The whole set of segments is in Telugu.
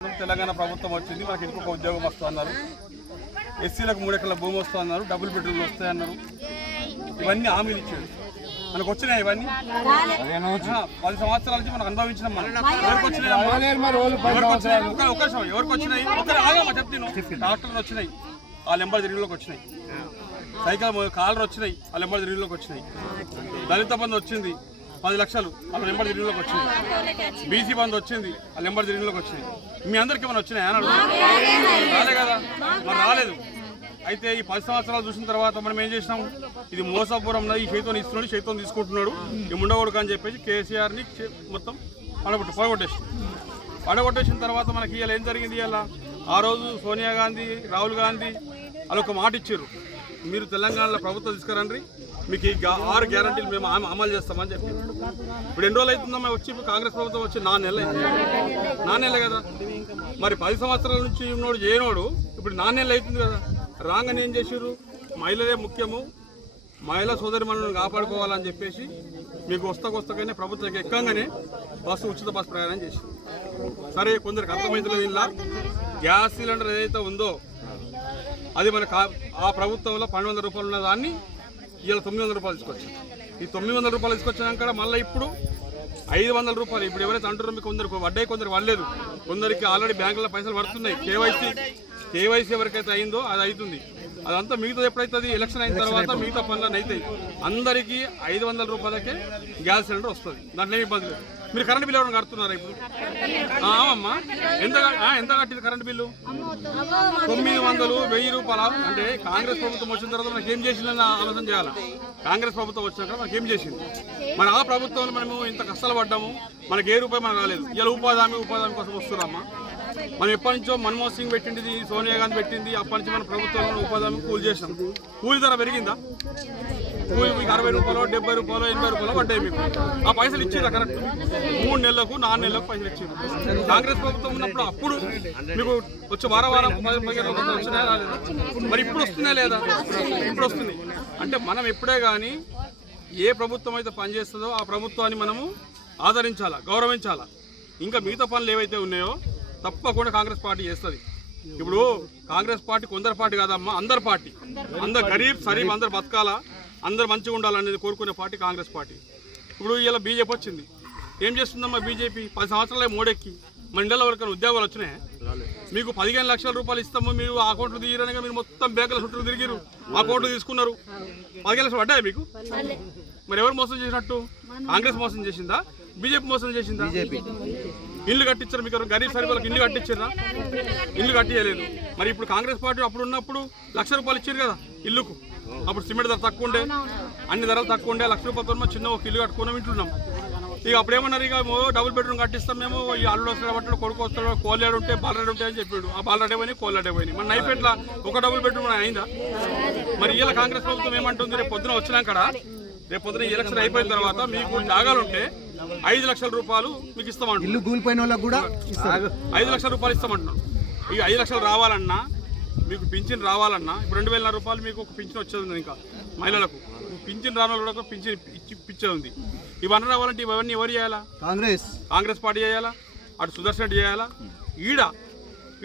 తెలంగాణ ప్రభుత్వం వచ్చింది మనకి ఇంకొక ఉద్యోగం వస్తుంది అన్నారు ఎస్సీలకు మూడు ఎకరాల భూమి వస్తుంది అన్నారు డబుల్ బెడ్రూమ్లు వస్తాయి అన్నారు ఇవన్నీ హామీలు ఇచ్చారు. మనకు వచ్చినాయి ఇవన్నీ? ఆ, పది సంవత్సరాల నుంచి మనం అనుభవించినాం మనం. ఎవరికి వచ్చినాయి? ఎవరికి వచ్చినాయి? ఆగమ్మా చెప్తాను. డాక్టర్లు వచ్చినాయి. వాళ్ళ ఎంబడి తిరుగులోకి వచ్చినాయి. సైకిల్ కాలర్ వచ్చినాయి. వాళ్ళ ఎంబడి తిరుగులోకి వచ్చినాయి. దళిత బంధు వచ్చింది. పది లక్షలు వాళ్ళ నెంబర్ తిరిగిలోకి వచ్చింది. బీసీ బంధు వచ్చింది వాళ్ళ నెంబర్ తిరిగిలోకి వచ్చింది. మీ అందరికి ఏమైనా వచ్చినాయి? అన్నాడు రాలే కదా. మరి రాలేదు. అయితే ఈ పది సంవత్సరాలు చూసిన తర్వాత మనం ఏం చేసినాం? ఇది మోసాపురం ఈ చేతితో ఇస్తున్నాడు చేతితో తీసుకుంటున్నాడు. ఈ ముండగొడుకు అని చెప్పేసి కేసీఆర్ని మొత్తం పడగొట్టు పడగొట్టేసి పడగొట్టేసిన తర్వాత మనకి ఇవాళ ఏం జరిగింది ఇవాళ ఆ రోజు సోనియా గాంధీ రాహుల్ గాంధీ వాళ్ళు ఒక మాట ఇచ్చారు. మీరు తెలంగాణలో ప్రభుత్వం తీసుకురండి. మీకు ఈ ఆరు గ్యారంటీలు మేము అమలు చేస్తామని చెప్పి. ఇప్పుడు ఎన్ని రోజులు అవుతుందమ్మా వచ్చి ఇప్పుడు కాంగ్రెస్ ప్రభుత్వం వచ్చి నా నెల నా నెల కదా. మరి పది సంవత్సరాల నుంచి ఉన్నోడు చేయనోడు ఇప్పుడు నా నెల అవుతుంది కదా. రాగానే ఏం చేసారు మహిళలే ముఖ్యము. మహిళా సోదరి మనల్ని కాపాడుకోవాలని చెప్పేసి మీకు వస్తకొస్తగానే ప్రభుత్వం ఎక్కంగానే బస్సు ఉచిత బస్సు ప్రయాణం చేసి సరే కొందరికి అర్థమైతలేదు ఇలా గ్యాస్ సిలిండర్ ఏదైతే ఉందో అది మన కా- ఆ ప్రభుత్వంలో పన్నెండు వందల రూపాయలు ఉన్న దాన్ని ఇవాళ తొమ్మిది వందల రూపాయలు తీసుకొచ్చాం ఈ తొమ్మిది వందల రూపాయలు తీసుకొచ్చినాక మళ్ళీ ఇప్పుడు ఐదు వందల రూపాయలు ఇప్పుడు ఎవరైతే మీకు కొందరు వడ్డాయి కొందరు పడలేదు. కొందరికి ఆల్రెడీ బ్యాంకులో పైసలు పడుతున్నాయి. కేవైసీ కేవైసీ ఎవరికైతే అయిందో అది అవుతుంది. అదంతా మిగతా ఎప్పుడైతుంది? ఎలక్షన్ అయిన తర్వాత మిగతా పనులన్నీ అవుతాయి. అందరికీ ఐదు వందల రూపాయలకే గ్యాస్ సిలిండర్ వస్తుంది. దాంట్లో ఏమి ఇబ్బంది లేదు. మీరు కరెంట్ బిల్ ఎవరైనా కడుతున్నారా ఇప్పుడు? ఆ, ఎంత ఎంత కట్టింది కరెంట్ బిల్లు? తొమ్మిది వందలు వెయ్యి రూపాయలు? అంటే కాంగ్రెస్ ప్రభుత్వం వచ్చిన తర్వాత మనకి ఏం చేసిందని ఆలోచన చేయాలి? కాంగ్రెస్ ప్రభుత్వం వచ్చినాక మనకి ఏం చేసింది? మన ఆ ప్రభుత్వంలో మనము ఇంత కష్టాలు పడ్డాము మనకి ఏ రూపాయి మనకు రాలేదు. ఇలా ఉపాధి హామీ ఉపాధి హామీ కోసం వస్తున్నారమ్మా మనం ఎప్పటి నుంచో మన్మోహన్ సింగ్ పెట్టింది సోనియా గాంధీ పెట్టింది అప్పటి నుంచి మన ప్రభుత్వంలో ఉపాధి హామీ కూలి చేసినాం. కూలి ధర పెరిగిందా? మీకు అరవై రూపాయలు డెబ్బై రూపాయలు ఎనభై రూపాయలు పడ్డాయి మీకు ఆ పైసలు ఇచ్చారా కరెక్ట్ మూడు నెలలకు నాలుగు నెలలకు పైసలు ఇచ్చింది కాంగ్రెస్ ప్రభుత్వం ఉన్నప్పుడు అప్పుడు మీకు వచ్చే వారం వారం పది పదిహేను రూపాయలు వచ్చినాయా రాలేదా మరి ఇప్పుడు వస్తుందా లేదా ఇప్పుడు వస్తుంది అంటే మనం ఎప్పుడే కానీ ఏ ప్రభుత్వం అయితే పనిచేస్తుందో ఆ ప్రభుత్వాన్ని మనము ఆదరించాలా గౌరవించాలా ఇంకా మిగతా పనులు ఏవైతే ఉన్నాయో తప్పకుండా కాంగ్రెస్ పార్టీ చేస్తుంది ఇప్పుడు కాంగ్రెస్ పార్టీ కొందరు పార్టీ కాదమ్మా అందరి పార్టీ అందరు గరీబ్ సరీబ్ అందరు బతకాలా అందరు మంచిగా ఉండాలనేది కోరుకునే పార్టీ కాంగ్రెస్ పార్టీ. ఇప్పుడు ఇలా బీజేపీ వచ్చింది. ఏం చేస్తుందమ్మా బీజేపీ? పది సంవత్సరాలే మూడెక్కి. మన ఇండియాలో ఎవరికైనా ఉద్యోగాలు వచ్చినాయి. మీకు పదిహేను లక్షల రూపాయలు ఇస్తాము మీరు ఆ అకౌంట్లు తీయరనగా మీరు మొత్తం బ్యాంకుల చుట్టూ తిరిగిరు ఆ అకౌంట్లు తీసుకున్నారు. పదిహేను లక్షలు పడ్డాయి మీకు? మరి ఎవరు మోసం చేసినట్టు? కాంగ్రెస్ మోసం చేసిందా? బీజేపీ మోసం చేసిందా? ఇల్లు కట్టించారు మీకు గరీబ్ సరిపోలకు ఇల్లు కట్టించారా? ఇల్లు కట్టియలేదు. మరి ఇప్పుడు కాంగ్రెస్ పార్టీ అప్పుడు ఉన్నప్పుడు లక్ష రూపాయలు ఇచ్చారు కదా ఇల్లుకు. అప్పుడు సిమెంట్ ధర తక్కువ ఉండే అన్ని ధరలు తక్కువ ఉండే లక్ష రూపాయలతో చిన్న ఒక ఇల్లు కట్టుకున్నాం వింటున్నాం. ఇక అప్పుడు ఏమన్నారు ఇక డబుల్ బెడ్రూమ్ కట్టిస్తాం మేము ఈ అల్లుడు వస్తాడు పట్టాడు కొడుకు వస్తాడు కోలేడు ఉంటే బాలరెడ్డి ఉంటే అని చెప్పాడు. ఆ బాలరెడ్డి పోయి కోలాడే పోయి మన నైపేట్ల ఒక డబుల్ బెడ్రూమ్ అయిందా? మరి ఇలా కాంగ్రెస్ ప్రభుత్వం ఏమంటుంది రేపు పొద్దున వచ్చినాక రేపు పొద్దున ఈ ఎలక్షన్ అయిపోయిన తర్వాత మీకు జాగాలు ఉంటే ఐదు లక్షల రూపాయలు మీకు ఇస్తామంటున్నారు ఇల్లు కూడా ఐదు లక్షల రూపాయలు ఇస్తామంటున్నాం. ఇక ఐదు లక్షలు రావాలన్నా మీకు పింఛన్ రావాలన్నా ఇప్పుడు రెండు వేల రూపాయలు మీకు ఒక పింఛన్ వచ్చేది ఇంకా మహిళలకు. పింఛన్ రాని వాళ్ళు కూడా పింఛన్ ఇచ్చి పిచ్చే ఉంది. ఇవన్నీ రావాలంటే ఇవన్నీ ఎవరు చేయాలా? కాంగ్రెస్. కాంగ్రెస్ పార్టీ చేయాలా? అటు సుదర్శన్ రెడ్డి చేయాలా? ఈడ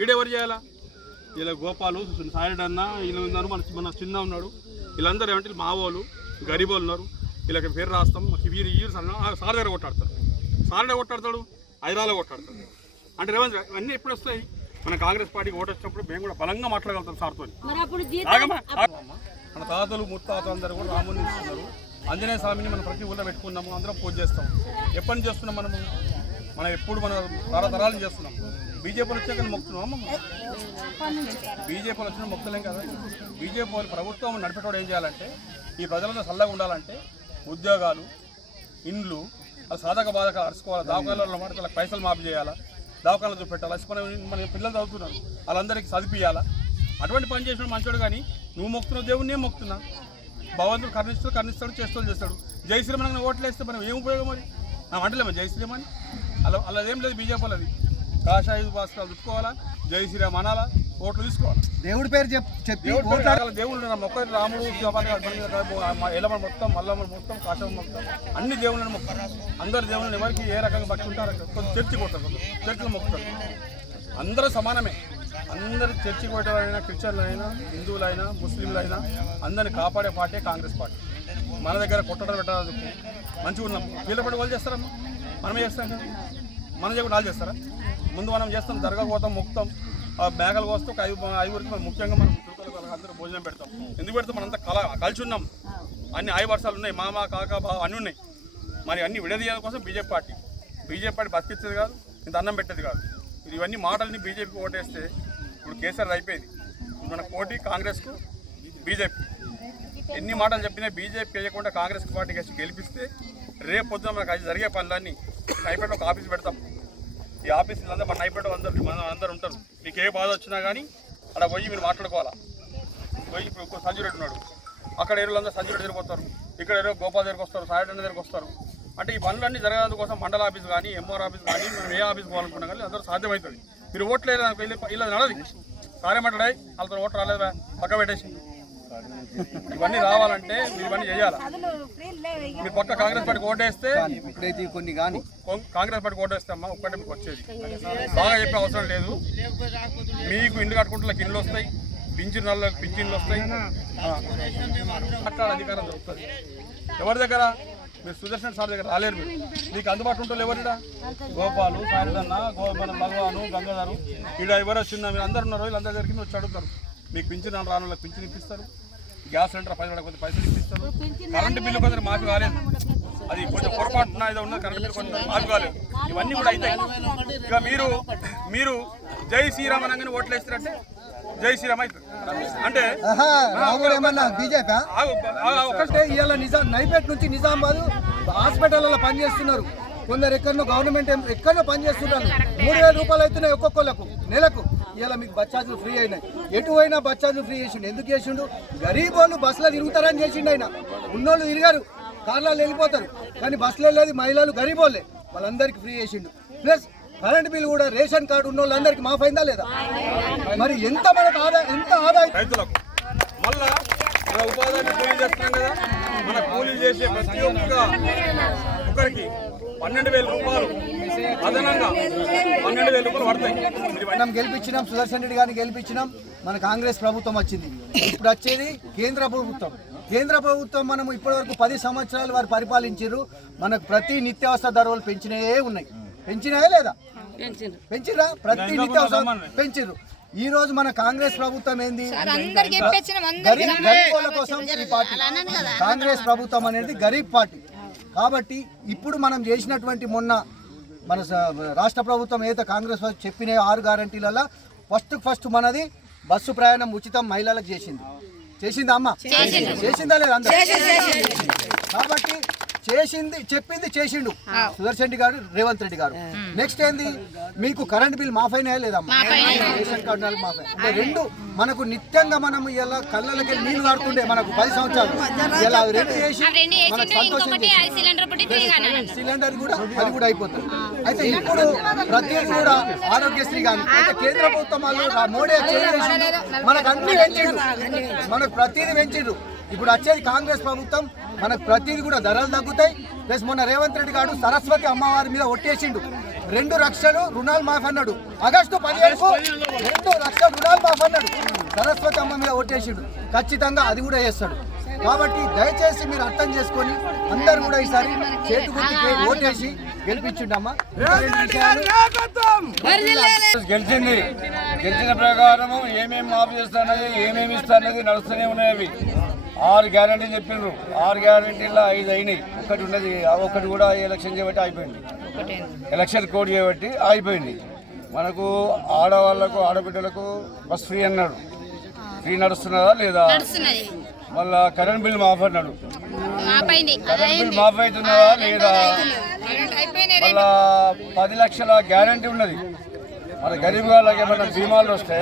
ఈడ ఎవరు చేయాలా? ఇలా గోపాలు సాయిరెడ్డి అన్న వీళ్ళు ఉన్నారు మన మన చిన్న ఉన్నాడు. వీళ్ళందరూ ఏమంటే మావోళ్ళు గరీబోళ్ళు ఉన్నారు. వీళ్ళకి పేరు రాస్తాం. మాకు వీరు ఈ సార్ దగ్గర కొట్టాడతాడు సార్ దగ్గర కొట్టాడతాడు? హైదరాబాద్లో కొట్టాడతాడు. అంటే రేవంత్ ఇవన్నీ ఎప్పుడు వస్తాయి? మన కాంగ్రెస్ పార్టీకి ఓటు వచ్చినప్పుడు మేము కూడా బలంగా మాట్లాడగలుగుతాం సార్తో. మన తాతలు ముత్తాతలు అందరూ కూడా రాముని ఇస్తున్నారు. ఆంజనేయ స్వామిని మనం ప్రతి ఊళ్ళో పెట్టుకున్నాము అందరం పూజ చేస్తాం. ఎప్పటి నుంచి చేస్తున్నాం మనము? మనం ఎప్పుడు మన తరతరాలు చేస్తున్నాం. బీజేపీలు వచ్చాక మొక్కుతున్నాం బీజేపీలు వచ్చిన మొక్కలేం కదా. బీజేపీ వాళ్ళు ప్రభుత్వం నడిపేటోడు ఏం చేయాలంటే ఈ ప్రజలంతా చల్లగా ఉండాలంటే ఉద్యోగాలు ఇండ్లు అది సాధక బాధక అరుచుకోవాలి దవాఖానాలో మాట వాళ్ళకి పైసలు మాఫీ చేయాలా? దవాఖానాలు చూపెట్టాలి? అసలు మన మన పిల్లలు చదువుతున్నారు. వాళ్ళందరికీ చదివియాలా అటువంటి పని చేసిన మంచోడు కానీ నువ్వు మొక్కుతున్నావు నేను మొక్కుతున్నా. భగవంతుడు కరుణిస్తాడు కరుణిస్తాడు చేస్తాడు చేస్తాడు. జై శ్రీరామ్ ఓట్లు మనం ఏం ఉపయోగం మరి? నా అంటలేమా జై అని? అలా అలా ఏం లేదు బీజేపీ అది కాషాయ భాస్కర్ చుట్టుకోవాలా జై శ్రీరామ్ అనాలా? ఓట్లు తీసుకోవాలి. దేవుడి పేరు చెప్ చెప్పి దేవుడు ఓట్ల రకాల దేవుళ్ళు ఉన్నారు. మొక్క రాముడు ఎల్లమ్మ మొత్తం మల్లమ్మ మొత్తం కాశమ్మ మొత్తం అన్ని దేవుళ్ళని మొక్క అందరు దేవుళ్ళని ఎవరికి ఏ రకంగా భక్తి ఉంటారు కొంచెం చర్చి కొంచెం చర్చిలో మొక్కుతారు. అందరూ సమానమే. అందరు చర్చికి పోయేవారైనా క్రిస్టియన్లైనా హిందువులైనా ముస్లింలైనా అందరిని కాపాడే పార్టీ కాంగ్రెస్ పార్టీ. మన దగ్గర కొట్టడం పెట్టడానికి మంచిగా ఉన్నాం. వీళ్ళ పడి వాళ్ళు చేస్తారమ్మా? మనమే చేస్తాం కదా? మన చేయకుండా వాళ్ళు చేస్తారా? ముందు మనం చేస్తాం దర్గా పోతాం మొక్కుతాం. మేకలు కోస్తూ ఒక ఐదు ఐదుగురికి మనం ముఖ్యంగా మనం అందరూ భోజనం పెడతాం. ఎందుకు పెడతాం? మనంతా కల కలిసి ఉన్నాం. అన్ని ఆయ వర్షాలు ఉన్నాయి. మామ కాక బావ అన్నీ ఉన్నాయి. మరి అన్ని విడదీయడం కోసం బీజేపీ పార్టీ. బీజేపీ పార్టీ బతికించేది కాదు ఇంత అన్నం పెట్టేది కాదు. ఇవన్నీ మాటల్ని బీజేపీకి ఓటేస్తే ఇప్పుడు కేసీఆర్ అయిపోయింది. మన పోటీ కాంగ్రెస్కు బీజేపీ. ఎన్ని మాటలు చెప్పినా బీజేపీ చేయకుండా కాంగ్రెస్ పార్టీకి వచ్చి గెలిపిస్తే రేపు పొద్దున మనకు అది జరిగే పనులన్నీ. నైపేట ఒక ఆఫీస్ పెడతాం. ఈ ఆఫీసులు అందరూ మన నైపేట అందరు మన అందరు ఉంటారు. మీకు ఏ బాధ వచ్చినా కానీ అక్కడ పోయి మీరు మాట్లాడుకోవాలా? పోయి ఇప్పుడు సంజయ్ రెడ్డి ఉన్నాడు. అక్కడ ఏరులందరూ సంజయ్ రెడ్డి దగ్గరికి వస్తారు ఇక్కడ ఏరో గోపాల్ దగ్గరికి వస్తారు సాయిరెడ్డి దగ్గరికి వస్తారు. అంటే ఈ పనులన్నీ జరగడం కోసం మండల ఆఫీస్ కానీ ఎంఆర్ ఆఫీస్ కానీ మనం ఏ ఆఫీస్ పోవాలనుకున్నా కానీ అందరూ సాధ్యమవుతుంది. మీరు ఓట్లు వేయడానికి వెళ్ళి ఇలా నడది కార్యమంటాడాయి వాళ్ళతో ఓట్లు రాలేదా? పక్క పెట్టేసి. ఇవన్నీ రావాలంటే మీరు ఇవన్నీ చేయాలి? మీరు పక్క కాంగ్రెస్ పార్టీకి ఓటేస్తే ఇప్పుడైతే కొన్ని కానీ కాంగ్రెస్ పార్టీకి ఓటేస్తే అమ్మా ఒక్కటే మీకు వచ్చేది. బాగా చెప్పే అవసరం లేదు. మీకు ఇండ్లు కట్టుకుంటే ఇండ్లు వస్తాయి పింఛన్ పింఛన్లు వస్తాయి. మాట్లాడే అధికారం దొరుకుతుంది. ఎవరి దగ్గర? మీరు సుదర్శన్ సార్ దగ్గర రాలేరు మీరు. మీకు అందుబాటులో ఉంటుంది ఎవరిడా? గోపాలు సారదన్న గోపాల భగవాను గంగాధరు. ఈడ ఎవరు వచ్చిందా మీరు అందరు ఉన్నారు వీళ్ళందరి దగ్గరికి వచ్చి అడుగుతారు. మీకు పింఛన్ రాని వాళ్ళకి పింఛన్ ఇప్పిస్తారు. గ్యాస్ సిలిండర్ పైసలు కొద్ది పైసలు ఇప్పిస్తారు. కరెంటు బిల్లు కొందరు మాకు కాలేదు. అది కొంచెం పొరపాటున ఏదో ఉన్నది కరెంట్ బిల్లు కొంచెం మాకు కాలేదు. ఇవన్నీ కూడా అవుతాయి ఇక మీరు మీరు జై శ్రీరామ్ అనగానే ఓట్లు వేస్తారంటే జై శ్రీరామ్ అవుతుంది అంటే అంటే ఇవాళ నిజాం నైపేట్ నుంచి నిజామాబాద్ హాస్పిటల్లో పనిచేస్తున్నారు కొందరు ఎక్కడో గవర్నమెంట్ ఎక్కడో పనిచేస్తున్నారు మూడు వేల రూపాయలు అవుతున్నాయి ఒక్కొక్కళ్ళకు నెలకు. ఇలా మీకు బచ్చాజులు ఫ్రీ అయినాయి. ఎటు పోయినా బచ్చాజులు ఫ్రీ చేసిండు. ఎందుకు చేసిండు? గరీబ్ వాళ్ళు బస్సులో తిరుగుతారని చేసిండు ఆయన. ఉన్నోళ్ళు తిరిగారు కార్లలో వెళ్ళిపోతారు. కానీ బస్సులో వెళ్ళేది మహిళలు గరీబ్ వాళ్ళే. వాళ్ళందరికీ ఫ్రీ చేసిండు. ప్లస్ కరెంట్ బిల్ కూడా రేషన్ కార్డు ఉన్న వాళ్ళందరికీ మాఫ్ అయిందా లేదా? మరి ఎంత మనకు ఆదాయం ఎంత ఆదాయం రైతులకు మళ్ళా మన కూలీ చేస్తున్నాం కదా. మన కూలీ చేసే ప్రతి ఒక్క ఒక్కరికి పన్నెండు వేల రూపాయలు. అదనంగా పన్నెండు వేల రూపాయలు పడతాయి. మనం గెలిపించినాం సుదర్శన్ రెడ్డి గారిని గెలిపించినాం మన కాంగ్రెస్ ప్రభుత్వం వచ్చింది. ఇప్పుడు వచ్చేది కేంద్ర ప్రభుత్వం. కేంద్ర ప్రభుత్వం మనం ఇప్పటివరకు పది సంవత్సరాలు వారు పరిపాలించారు. మనకు ప్రతి నిత్యావసర ధరలు పెంచినవే ఉన్నాయి. పెంచినాయా లేదా? పెంచిరా ప్రతి నిత్యావసర పెంచిర్రు. ఈ రోజు మన కాంగ్రెస్ ప్రభుత్వం ఏంది? గరీబ్ కోసం ఈ పార్టీ. కాంగ్రెస్ ప్రభుత్వం అనేది గరీబ్ పార్టీ. కాబట్టి ఇప్పుడు మనం చేసినటువంటి మొన్న మన రాష్ట్ర ప్రభుత్వం ఏదైతే కాంగ్రెస్ చెప్పిన ఆరు గ్యారంటీలలో ఫస్ట్ ఫస్ట్ మనది బస్సు ప్రయాణం ఉచితం మహిళలకు చేసింది. చేసిందా అమ్మ? చేసిందా. లేదా అందరూ? కాబట్టి చేసింది చెప్పింది చేసిండు. సుదర్శన్ రెడ్డి గారు రేవంత్ రెడ్డి గారు. నెక్స్ట్ ఏంది? మీకు కరెంట్ బిల్ మాఫ్ అయినాయా లేదమ్మా రేషన్ కార్డు మాఫ్. అయినాయి. అంటే రెండు మనకు నిత్యంగా మనం ఇలా కళ్ళకి నీళ్ళు కాడుతుండే మనకు పది సంవత్సరాలు. ఇలా రెండు చేసి మనకు సంతోషం సిలిండర్ కూడా అది కూడా అయిపోతుంది. అయితే ఇప్పుడు ప్రతి కూడా ఆరోగ్యశ్రీ కానీ అయితే కేంద్ర ప్రభుత్వం వాళ్ళు మోడీ? మనకు అన్ని పెంచిండు. మనకు ప్రతిదీ పెంచిండు. ఇప్పుడు వచ్చేది కాంగ్రెస్ ప్రభుత్వం. మనకు ప్రతిదీ కూడా ధరలు తగ్గుతాయి. ప్లస్ మొన్న రేవంత్ రెడ్డి గారు సరస్వతి అమ్మవారి మీద ఒట్టేసిండు. రెండు లక్షలు రుణాలు మాఫ్ అన్నాడు. ఆగస్టు పదిహేడుకు రెండు లక్షల రుణాలు మాఫ్ అన్నాడు. సరస్వతి అమ్మ మీద ఒట్టేసిండు. ఖచ్చితంగా అది కూడా చేస్తాడు. కాబట్టి దయచేసి మీరు అర్థం చేసుకొని అందరు కూడా ఈసారి చేతి గుర్తుకి ఓటేసి గెలిపించుండమ్మా. గెలిచింది. గెలిచిన ప్రకారము ఏమేమి మాఫ్ చేస్తున్నది ఏమేమి ఇస్తున్నది నడుస్తూనే ఉన్నాయి ఆరు గ్యారంటీ చెప్పిండ్రు. ఆరు గ్యారంటీలో ఐదు అయినాయి. ఒకటి ఉన్నది ఆ ఒక్కటి కూడా ఎలక్షన్ చేయబట్టి అయిపోయింది. ఎలక్షన్ కోడ్ చేయబట్టి అయిపోయింది. మనకు ఆడవాళ్ళకు ఆడబిడ్డలకు బస్ ఫ్రీ అన్నాడు ఫ్రీ నడుస్తున్నదా లేదా? మళ్ళా కరెంట్ బిల్ మాఫ్ అన్నాడు కరెంట్ బిల్ మాఫ్ అవుతున్నదా లేదా? మళ్ళా పది లక్షల గ్యారంటీ ఉన్నది. మన గరీబ్ వాళ్ళకి ఏమైనా బీమాలు వస్తే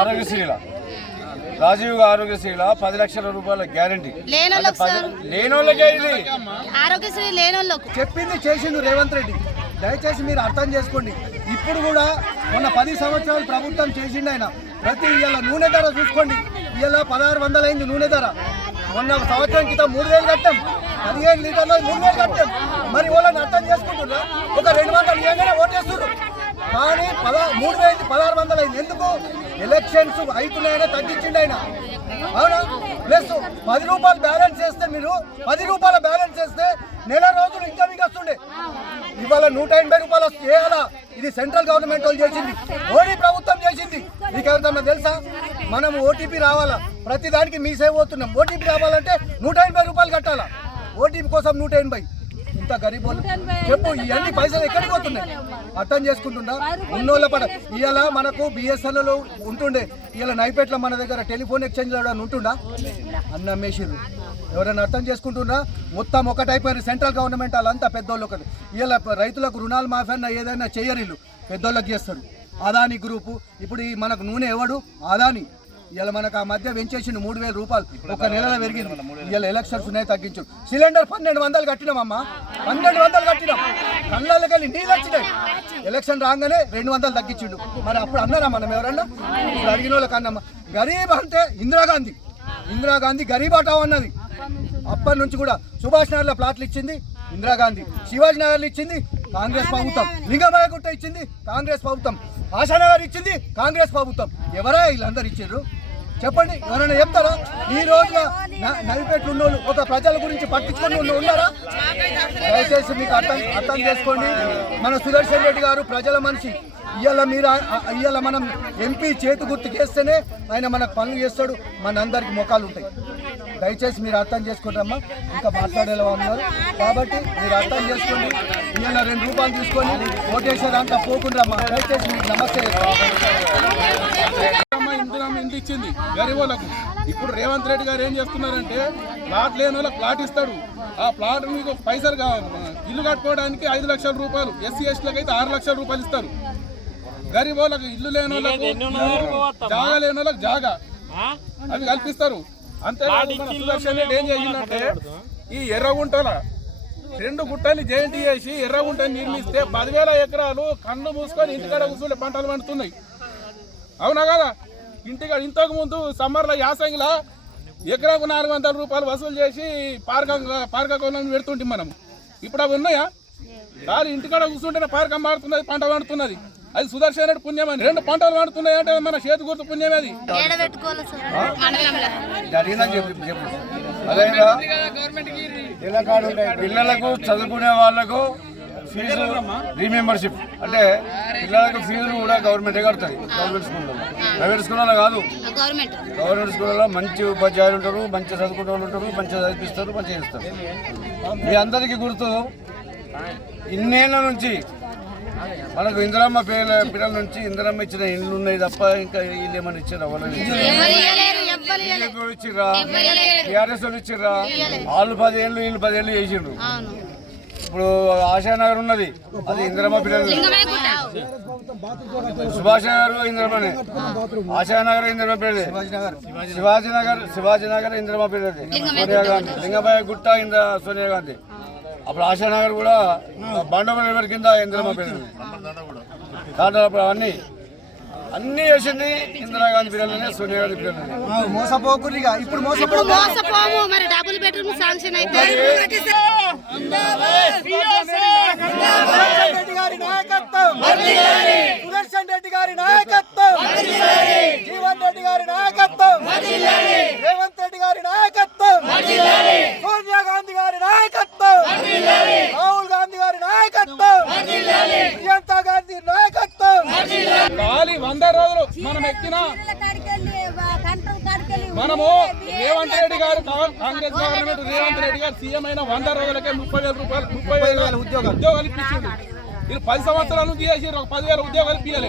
ఆరోగ్యశ్రీల. రాజీవ్ ఆరోగ్యశ్రీల పది లక్షల రూపాయల గ్యారంటీ. లేనోళ్ళకు ఇది. ఆరోగ్యశ్రీ లేనోళ్ళకు. చెప్పింది చేసిండు రేవంత్ రెడ్డి. దయచేసి మీరు అర్థం చేసుకోండి. ఇప్పుడు కూడా మొన్న పది సంవత్సరాలు ప్రభుత్వం చేసిండు ఆయన. ప్రతి ఇవాళ నూనె ధర చూసుకోండి. ఇవాళ పదహారు వందలు అయింది నూనె ధర. మొన్న సంవత్సరం క్రితం మూడు వేలు కట్టాం. పదిహేను లీటర్లు మూడు వేలు కట్టాం. మరి వాళ్ళని అర్థం చేసుకుంటున్నా ఒక రెండు వందలు ఇవ్వగానే ఓటేస్తున్నారు కానీ పదా మూడు వేలు పదహారు వందలు అయింది ఎందుకు? ఎలక్షన్స్ అవుతున్నాయని తగ్గించిండు ఆయన. అవునా? ప్లస్ పది రూపాయలు బ్యాలెన్స్ చేస్తే మీరు పది రూపాయల బ్యాలెన్స్ చేస్తే నెల రోజులు ఇంకా మీకు వస్తుండే ఇవాళ నూట ఎనభై రూపాయలు చేయాలా ఇది సెంట్రల్ గవర్నమెంట్ వాళ్ళు చేసింది. మోడీ ప్రభుత్వం చేసింది. మీకు ఎవరికన్నా తెలుసా? మనం ఓటీపీ రావాలా? ప్రతి దానికి మీ సేవ పోతున్నాం. ఓటీపీ రావాలంటే నూట ఎనభై రూపాయలు కట్టాలా? ఓటీపీ కోసం నూట ఎనభై. ఇంత గరీబోళ్ళు చెప్పు ఇవన్నీ పైసలు ఎక్కడికి పోతున్నాయి? అర్థం చేసుకుంటున్నా ఉన్నోళ్ళ పడ ఇవాళ మనకు బిఎస్ఎన్ఎల్ ఉంటుండే. ఇవాళ నైపేట్లో మన దగ్గర టెలిఫోన్ ఎక్స్చేంజ్ ఎవరైనా ఉంటుండా? అన్న మేషిర్రు ఎవరైనా అర్థం చేసుకుంటున్నా మొత్తం ఒకటైపోయిన సెంట్రల్ గవర్నమెంట్ వాళ్ళంతా పెద్దోళ్ళు ఒకటి. ఇవాళ రైతులకు రుణాలు మాఫీ అన్న ఏదైనా వీళ్ళు పెద్దోళ్ళకి చేస్తారు. అదాని గ్రూపు. ఇప్పుడు ఈ మనకు నూనె ఎవడు? అదాని. ఇవాళ మనకు ఆ మధ్య పెంచేసిండు మూడు వేల రూపాయలు. ఒక నెలలో పెరిగింది. ఇవాళ ఎలక్షన్స్ ఉన్నాయి తగ్గించు. సిలిండర్ పన్నెండు వందలు కట్టినామమ్మా పన్నెండు వందలు కట్టినాం. కళ్ళకి వెళ్ళి నీళ్ళు వచ్చినాయి. ఎలక్షన్ రాగానే రెండు వందలు తగ్గించిండు. మరి అప్పుడు అన్నారా మనం ఎవరన్నా? ఇప్పుడు అడిగిన వాళ్ళకి అన్నమ్మా గరీబ్ అంటే ఇందిరాగాంధీ. ఇందిరాగాంధీ గరీబ్ హఠావ్ అన్నది అప్పటి నుంచి కూడా సుభాష్ నగర్లో ప్లాట్లు ఇచ్చింది ఇందిరాగాంధీ. శివాజీ నగర్లో ఇచ్చింది కాంగ్రెస్ ప్రభుత్వం. లింగమయ్య గుట్ట ఇచ్చింది కాంగ్రెస్ ప్రభుత్వం. ఆశానగర్ ఇచ్చింది కాంగ్రెస్ ప్రభుత్వం. ఎవరా వీళ్ళందరూ ఇచ్చారు చెప్పండి ఎవరైనా చెప్తారా? ఈ రోజున న- నలిపెట్లు ఉన్నోళ్ళు ఒక ప్రజల గురించి పట్టించుకుని ఉన్నారా? దయచేసి మీకు అర్థం అర్థం చేసుకోండి. మన సుదర్శన్ రెడ్డి గారు ప్రజల మనిషి. ఇవాళ మీరు ఆ- ఇవాళ మనం ఎంపీ చేతి గుర్తు చేస్తేనే ఆయన మనకు పనులు చేస్తాడు మన అందరికి ముఖాలు ఉంటాయి. దయచేసి మీరు అర్థం చేసుకుంటారమ్మా ఇంకా మాట్లాడేలా ఉన్నారు. కాబట్టి మీరు అర్థం చేసుకోండి. ఇవాళ రెండు రూపాయలు తీసుకొని ఓటేసే దాంట్లో పోకుండా దయచేసి మీకు నమస్తే. అమ్మ ఇందిరమ్మ ఇంటి ఇచ్చింది. గరీబోళ్ళకు ఇప్పుడు రేవంత్ రెడ్డి గారు ఏం చేస్తున్నారంటే ప్లాట్ లేని వాళ్ళకి ప్లాట్ ఇస్తాడు. ఆ ప్లాట్ మీకు పైసలు ఇల్లు కట్టుకోవడానికి ఐదు లక్షల రూపాయలు. ఎస్సీ ఎస్టీలకు అయితే ఆరు లక్షల రూపాయలు ఇస్తారు. గరీబోళ్ళకు ఇల్లు లేని వాళ్ళకు జాగా లేని వాళ్ళకి జాగా. అవి కల్పిస్తారు. అంతే ఏం చేసిందంటే ఈ ఎర్రగుంటల రెండు గుట్టని జయంతి చేసి ఎర్రగుంటని నిర్మిస్తే పదివేల ఎకరాలు కన్ను మూసుకొని ఇంటికాడ కూర్చుంటే పంటలు పండుతున్నాయి. అవునా కదా? ఇంటికి ఇంతకు ముందు సమ్మర్లో యాసంగిలో ఎకరాకు నాలుగు వందల రూపాయలు వసూలు చేసి పార్క పార్క కొలను పెడుతుంటే మనం. ఇప్పుడు అవి ఉన్నాయా? కాదు ఇంటికాడ కూర్చుంటేనే పార్కం మాడుతున్నది పంట పండుతున్నది. అది సుదర్శన రెడ్డి పుణ్యమని రెండు పంటలు పండుతున్నాయి అంటే మన చేతి గుర్తు పుణ్యమే అది. పిల్లలకు చదువుకునే వాళ్ళకు ఫీజు రీమెంబర్షిప్. అంటే పిల్లలకు ఫీజులు కూడా గవర్నమెంటే కడుతుంది. గవర్నమెంట్ స్కూల్లో ప్రైవేట్ స్కూల్లో కాదు. గవర్నమెంట్. స్కూల్లో మంచి ఉపాధ్యాయులు ఉంటారు మంచి చదువుకునే వాళ్ళు ఉంటారు మంచిగా చదివిస్తారు మంచిగా చేస్తారు. మీ అందరికీ గుర్తు ఇన్నేళ్ళ నుంచి మనకు ఇందిరమ్మ పిల్లల పిల్లల నుంచి ఇందిరమ్మ ఇచ్చిన ఇండ్లు ఉన్నాయి తప్ప ఇంకా వీళ్ళు ఏమైనా ఇచ్చారు? అవ్వలేదు ఎవరు ఇచ్చిర్రా? టీఆర్ఎస్ వాళ్ళు ఇచ్చిర్రా? వాళ్ళు పదేళ్ళు వీళ్ళు పదేళ్ళు చేసిండ్రు. ఇప్పుడు ఆశానగర్ ఉన్నది. అది ఇందిరమ్మ పిల్లలు. సుభాష్ నగర్ ఇందిరమ్మనే. ఆశానగర్ ఇందిరమ్మ పిల్లలు శివాజీ నగర్ శివాజీ నగర్ ఇందిరమ్మ పిల్లది సోనియా గాంధీ. లింగమయ్య గుట్ట ఇంద సోనియా గాంధీ. అప్పుడు ఆశానగర్ కూడా బండమల కింద ఇందిరమ్మ పిల్లలు దాంట్లో అప్పుడు అవన్నీ అన్నీ వేసింది ఇందిరాగాంధీ పిల్లలనే సోనియా గాంధీ పిల్లలనే మోసపోకురిగా ఇప్పుడు మోసపోము మరి డబుల్ బెడ్రూమ్ శాంక్షన్ అయితే. రెడ్డి గారి నాయకత్వం. సుదర్శన్ రెడ్డి గారి నాయకత్వం. జీవన్ రెడ్డి గారి నాయకత్వం రేవంత్ రెడ్డి గారి నాయకత్వం సోనియా గాంధీ గారి నాయకత్వం రాహుల్ గాంధీ గారి నాయకత్వం ప్రియాంక గాంధీ నాయకత్వం ఖాళీ వంద రోజులు మనం ఎక్కిన మనము రేవంత్ రెడ్డి గారు కా- కాంగ్రెస్ గవర్నమెంట్ గారు సీఎం అయిన వంద రోజులకే ముప్పై వేల రూపాయలు ముప్పై వేల ఉద్యోగాలు. ఉద్యోగాలు ఇప్పించిండు. వీళ్ళు పది సంవత్సరాల నుంచి చేసి పదివేల ఉద్యోగాలు ఇప్పించాలి